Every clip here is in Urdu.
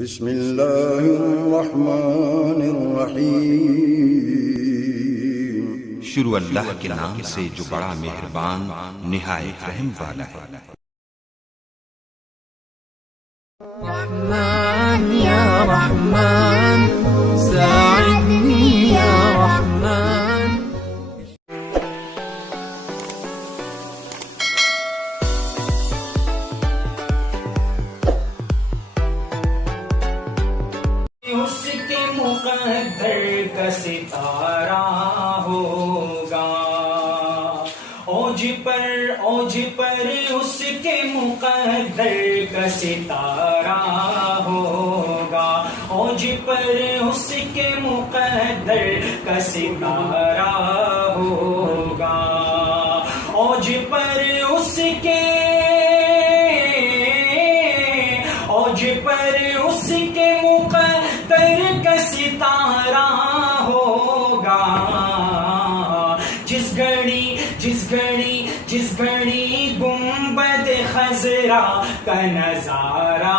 بسم اللہ الرحمن الرحیم۔ شروع اللہ کے نام سے جو بڑا مہربان نہایت رحم والا ہے۔ رحمن یا رحمن ساعدنی یا رحمن۔ اس کے مقدر کا ستارہ ہوگا، اوج پر اس کے مقدر کا ستارہ ہوگا، اوج پر اس کے مقدر کا ستارہ ہوگا، اوج پر اس کے مقدر کا ستارہ ہوگا، جس گھڑی گنبد خضرا کا نظارہ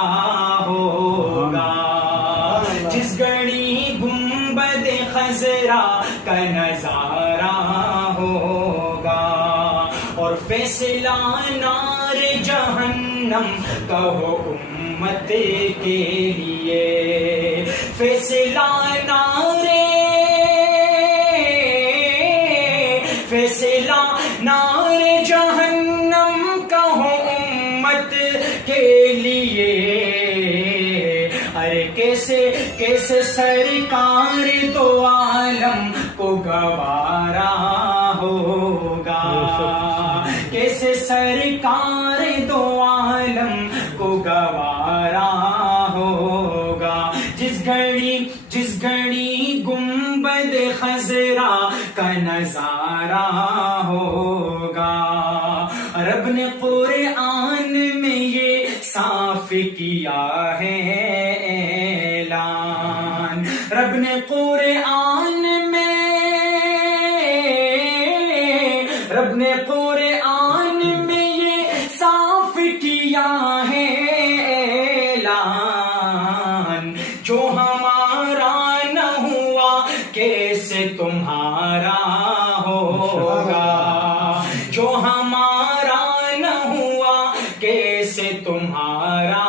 ہوگا، جس گھڑی گنبد خضرا کا نظارہ ہوگا، اور فیصلہ نار جہنم کا ہو امت کے لیے، فیصلہ نار جہنم کا ہو امت کے لیے۔ ارے کیسے سرکار دو عالم کو گوارا ہوگا، کیسے سرکار دو عالم کو گوارا ہوگا، جس گھڑی گنبد خضرا کا نظارہ ہوگا۔ رب نے قرآن میں یہ صاف کیا ہے اعلان، رب نے قرآن میں یہ صاف کیا ہے اعلان، جو ہمارا نہ ہوا کیسے تمہارا ہوگا، جو ہمارا نہ ہوا کیسے تمہارا